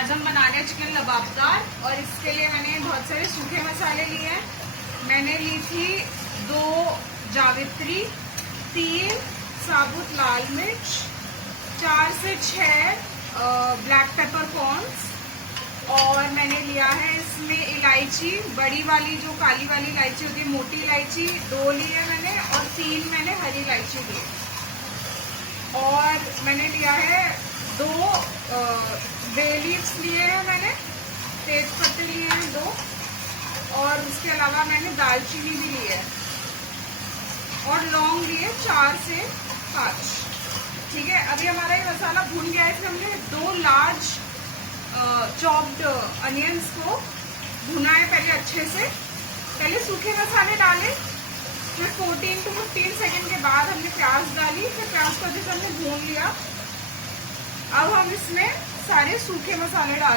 आज हम बना रहे हैं चिकन लबाबदार। और इसके लिए मैंने बहुत सारे सूखे मसाले लिए हैं। मैंने ली थी 2 जावित्री, 3 साबुत लाल मिर्च, 4 से 6 ब्लैक पेपर कॉर्न्स, और मैंने लिया है इसमें इलायची, बड़ी वाली जो काली वाली इलायची होती है, मोटी इलायची 2 ली है मैंने, और 3 मैंने हरी इलायची ली है। और मैंने लिया है 2 बे लीव्स लिए हैं मैंने, तेज पत्ते लिए हैं 2, और उसके अलावा मैंने दालचीनी भी ली है, और लौंग लिए 4 से 5। ठीक है, अभी हमारा ये मसाला भून गया है। इसमें हमने 2 लार्ज चॉप्ड अनियंस को भुना है पहले अच्छे से। पहले सूखे मसाले डाले, फिर 14 to 15 सेकेंड के बाद हमने प्याज डाली, फिर प्याज को अच्छे से हमने भून लिया। अब हम इसमें सारे सूखे मसाले क्या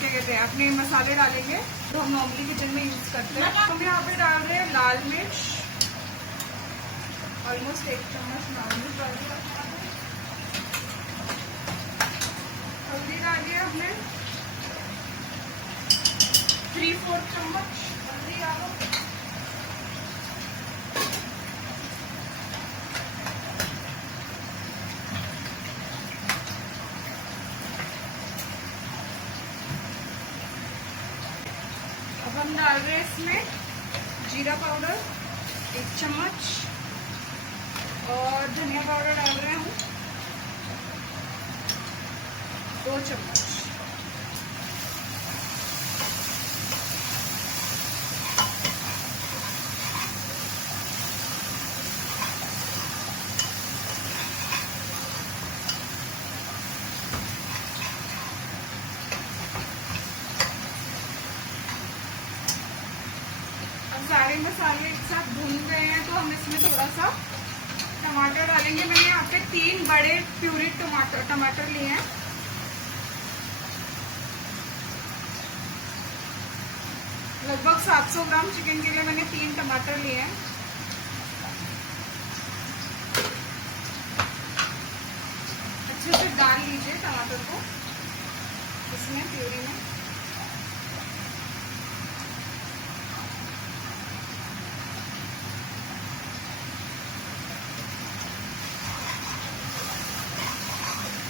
कहते हैं, अपने मसाले डालेंगे जो हम नॉर्मली किचन में यूज करते हैं। हम यहाँ पे डाल रहे हैं लाल मिर्च, ऑलमोस्ट 1 चम्मच लाल मिर्च डाल दिया। हल्दी डालिए हमने 3/4 चम्मच हल्दी डालो। अब हम डाल रहे हैं इसमें जीरा पाउडर 1 चम्मच, और धनिया पाउडर डाल रहे हैं हम 2 चम्मच। अब सारे मसाले एक साथ भून गए हैं, तो हम इसमें थोड़ा सा टमाटर डालेंगे। मैंने यहाँ पे 3 बड़े प्यूरीड टमाटर लिए हैं। लगभग 700 ग्राम चिकन के लिए मैंने 3 टमाटर लिए हैं। अच्छे से डाल लीजिए टमाटर को इसमें प्यूरी में।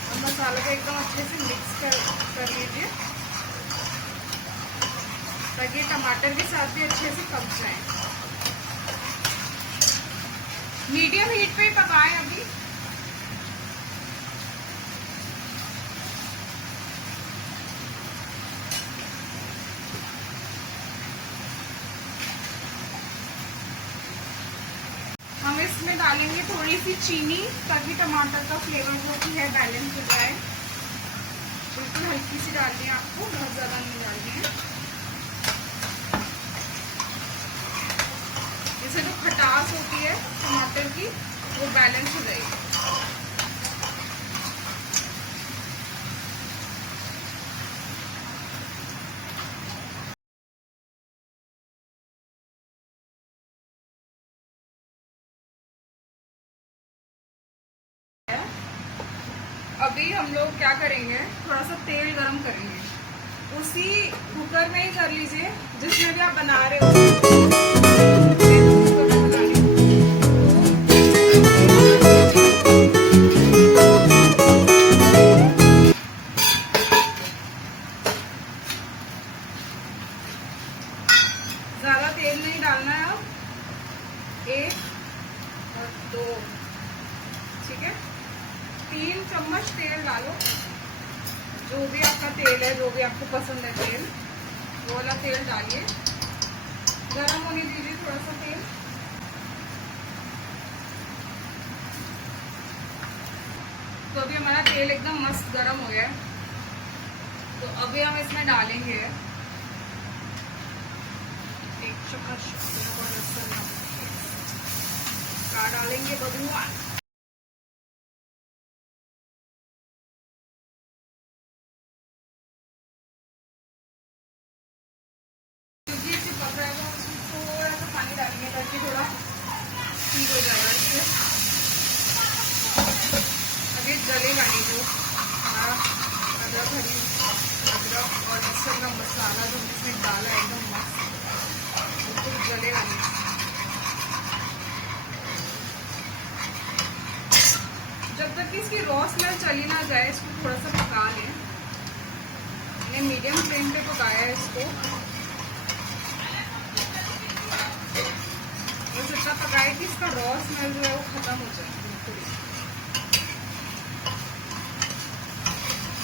और मसाले को एकदम अच्छे से मिक्स कर लीजिए, ताकि टमाटर के साथ भी अच्छे से पक जाए। मीडियम हीट पे ही पकाएं अभी। हम इसमें डालेंगे थोड़ी सी चीनी, ताकि टमाटर का फ्लेवर जो भी है बैलेंस हो जाए। बिल्कुल हल्की सी डालनी है आपको, बहुत ज़्यादा नहीं डालनी है। इससे जो खटास होती है टमाटर की, वो बैलेंस हो जाएगी। अभी हम लोग क्या करेंगे, थोड़ा सा तेल गरम करेंगे। उसी कुकर में ही कर लीजिए जिसमें भी आप बना रहे हो। ज़्यादा तेल नहीं डालना है, अब 1 और 2, ठीक है। 3 चम्मच तेल डालो, जो भी आपका तेल है, जो भी आपको पसंद है तेल, वो वाला तेल डालिए। गरम होने दीजिए थोड़ा सा तेल। तो अभी हमारा तेल एकदम मस्त गरम हो गया है। तो अभी हम इसमें डालेंगे 1 चम्मच का डालेंगे बबुआ। ताकि थोड़ा ठीक हो जाएगा इससे। अभी जलेगा नहीं जो हमारा अदरक हरी अदरक और लहसुन का मसाला जो हमने इसमें डाला है एकदम मस्त, बिल्कुल जलेगा नहीं। जब तक कि इसकी रॉ स्मेल चली ना जाए इसको थोड़ा सा पका लें। मैंने मीडियम फ्लेम पे पकाया है इसको, बस इतना पकाए कि इसका रॉ स्मेल जो है वो खत्म हो जाए बिल्कुल।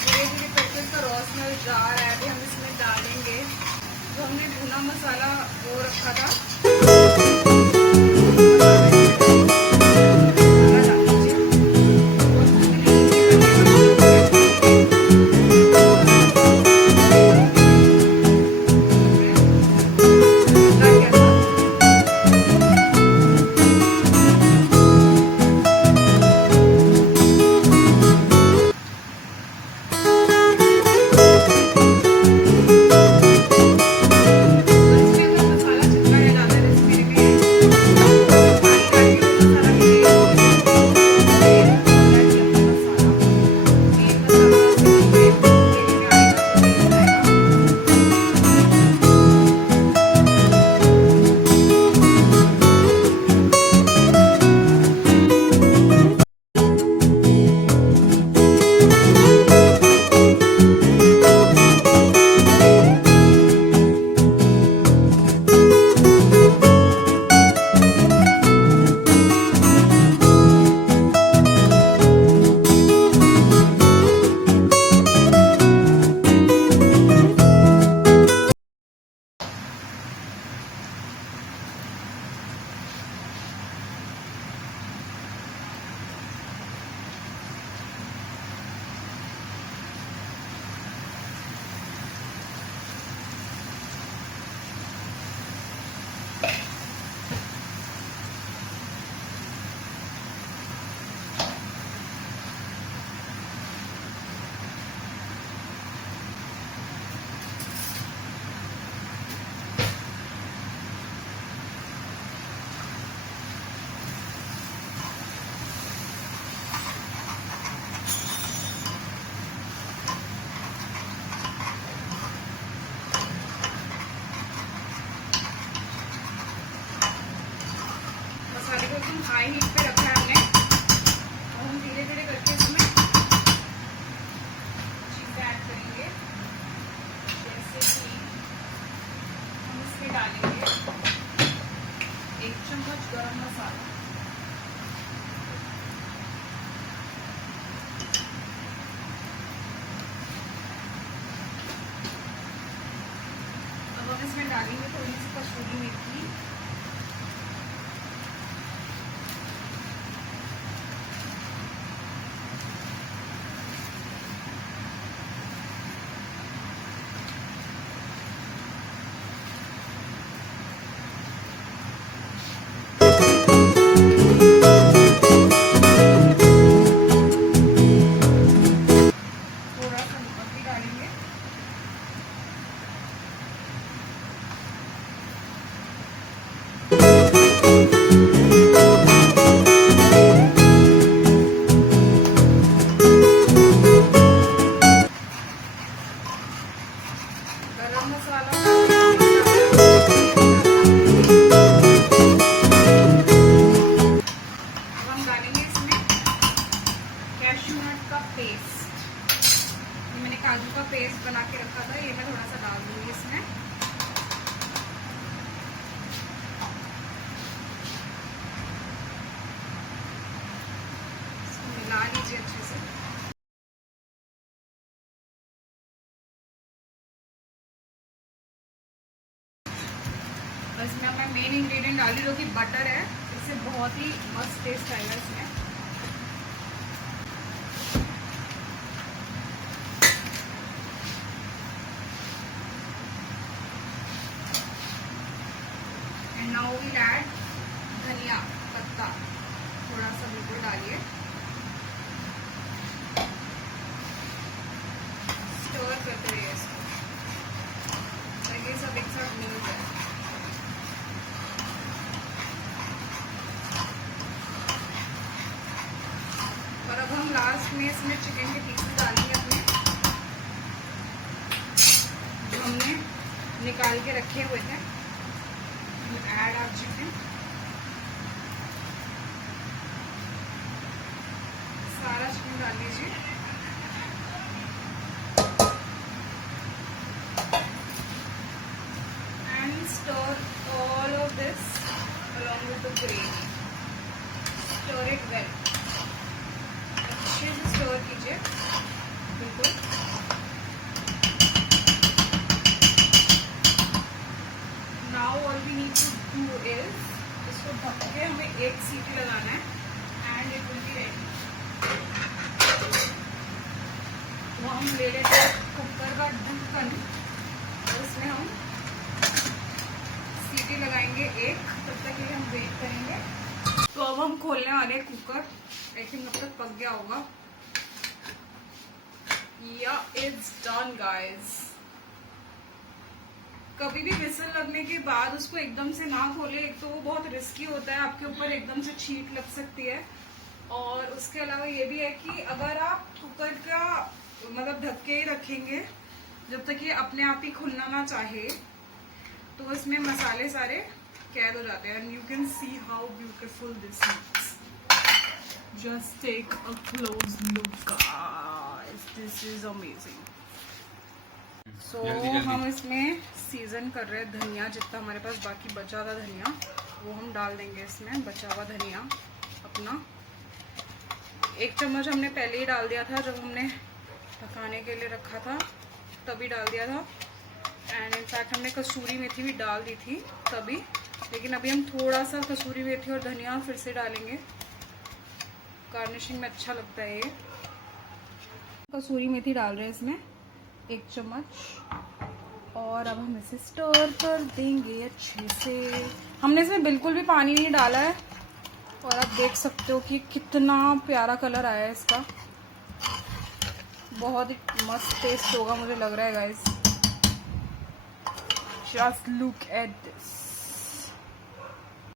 धीरे धीरे करके इसका रॉ स्मेल जा रहा है। अभी हम इसमें डालेंगे जो हमने भुना मसाला वो रखा था, हाई हीट पे रखा है हमने, और हम धीरे धीरे करके इसमें चीज़ें ऐड करेंगे। जैसे कि हम इसमें डालेंगे 1 चम्मच गरम मसाला, अब हम इसमें डालेंगे थोड़ी सी कसूरी मेथी, काजू का पेस्ट बना के रखा था, ये मैं थोड़ा सा डाल दूंगी इसमें। इसको मिला लीजिए अच्छे से। बस मैं मेन इंग्रेडिएंट डाल रही जो कि बटर है, इससे बहुत ही मस्त टेस्ट आएगा इसमें। Now we'll add धनिया पत्ता, थोड़ा सा बिल्कुल डालिए, स्टर करते रहिए इसको ताकि ये सब एक साथ मिल जाए। और अब हम लास्ट में इसमें चिकन के पीसेस डालेंगे अपने। हमने निकाल के रखे हुए थे। ऐड आवर चिकन, सारा चिकन डाल लीजिए। And stir all of this along with the gravy. Stir it well. अच्छे से स्टर कीजिए बिल्कुल। Now all we need to do is इसको ढक के हमें एक सीटी लगाना है and it will be ready. तो हम ले लेते हैं कुकर का ढक्कन और इसमें हम सीटी लगाएंगे एक, तब तक ये हम वेट करेंगे। तो अब हम खोलने वाले हैं कुकर। आई थिंक अब तक पक गया होगा। या इट्स डन गाइस। कभी भी विसल लगने के बाद उसको एकदम से ना खोले, एक तो वो बहुत रिस्की होता है, आपके ऊपर एकदम से छींट लग सकती है। और उसके अलावा ये भी है कि अगर आप कुकर का मतलब ढक के ही रखेंगे जब तक ये अपने आप ही खुलना ना चाहे, तो इसमें मसाले सारे कैद हो जाते हैं। And you can see how beautiful this looks. Just take a close look guys, this is amazing. So हम इसमें सीजन कर रहे हैं धनिया, जितना हमारे पास बाकी बचा था धनिया वो हम डाल देंगे इसमें। बचा हुआ धनिया अपना 1 चम्मच हमने पहले ही डाल दिया था, जब हमने पकाने के लिए रखा था तभी डाल दिया था। एंड इनफैक्ट हमने कसूरी मेथी भी डाल दी थी तभी, लेकिन अभी हम थोड़ा सा कसूरी मेथी और धनिया फिर से डालेंगे, गार्निशिंग में अच्छा लगता है ये। कसूरी मेथी डाल रहे हैं इसमें 1 चम्मच और अब हम इसे स्टर कर देंगे अच्छे से। हमने इसमें बिल्कुल भी पानी नहीं डाला है और आप देख सकते हो कि कितना प्यारा कलर आया है इसका। बहुत ही मस्त टेस्ट होगा मुझे लग रहा है guys. Just look at this.